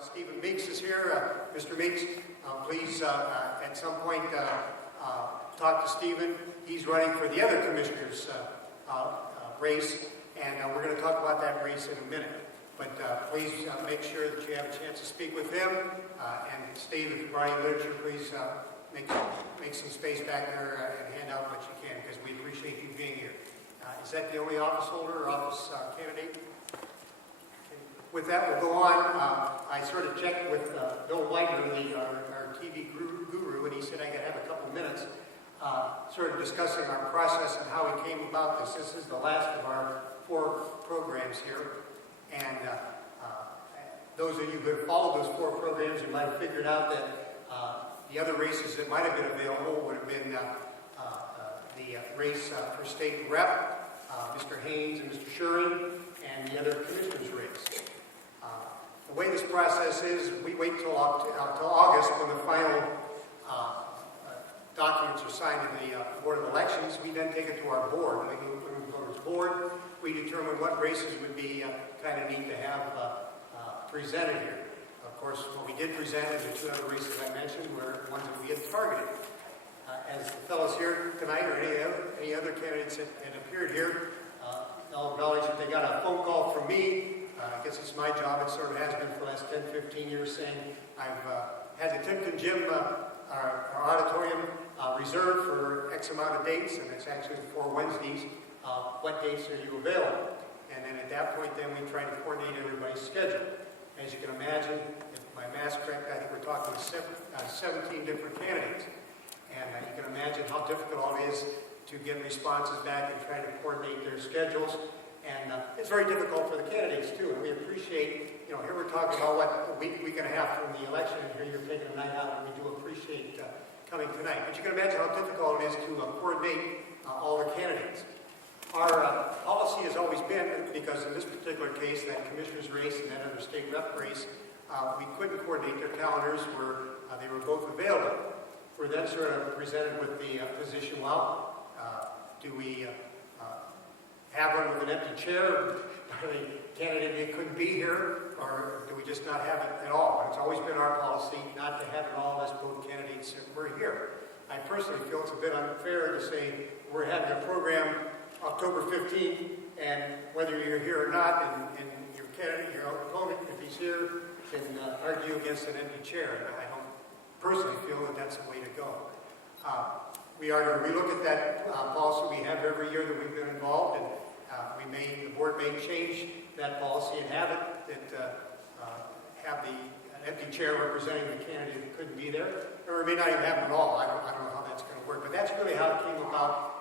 Stephen Meeks is here. Mr. Meeks, please at some point talk to Stephen. He's running for the other commissioner's race, and we're going to talk about that race in a minute. But please make sure that you have a chance to speak with him. And Steve, if you're buying literature, please make some space back there and hand out what you can, because we appreciate you being here. Is that the only office holder or office candidate? With that, we'll go on. I sort of checked with Bill Whitener, our TV guru, and he said I could have a couple minutes sort of discussing our process and how we came about this. This is the last of our 4 programs here. And those of you who have followed those 4 programs, you might have figured out that the other races that might have been available would have been the race for state rep, Mr. Haynes and Mr. Shuring, and the other commissioner's race. The way this process is, we wait till August when the final documents are signed in the Board of Elections. We then take it to our board. When we go to the board, we determine what races would be kind of neat to have presented here. Of course, what we did present in the 2 other races I mentioned were ones that we had targeted. As the fellows here tonight, or any other candidates that had appeared here, I'll acknowledge that they got a phone call from me. I guess it's my job, it sort of has been for the last 10, 15 years, saying I've had the Timken Gym, our auditorium, reserved for X amount of dates, and it's actually 4 Wednesdays. What dates are you available? And then at that point, then we try to coordinate everybody's schedule. As you can imagine, if my math's correct, I think we're talking 17 different candidates. And you can imagine how difficult it is to get responses back and try to coordinate their schedules. And it's very difficult for the candidates, too. And we appreciate, here we're talking about, a week and a half from the election, and here you're taking a night out, and we do appreciate coming tonight. But you can imagine how difficult it is to coordinate all the candidates. Our policy has always been, because in this particular case, that commissioner's race and that other state rep race, we couldn't coordinate their calendars where they were both available. We're then sort of presented with the position, do we have one with an empty chair? The candidate couldn't be here, or do we just not have it at all? And it's always been our policy not to have it all as both candidates were here. I personally feel it's a bit unfair to say we're having a program October 15th, and whether you're here or not, and your candidate, your opponent, if he's here, can argue against an empty chair. And I don't personally feel that that's the way to go. We are to relook at that policy we have every year that we've been involved, and the board may change that policy and have it that have an empty chair representing the candidate that couldn't be there, or we may not even have it at all. I don't know how that's going to work, but that's really how it came about.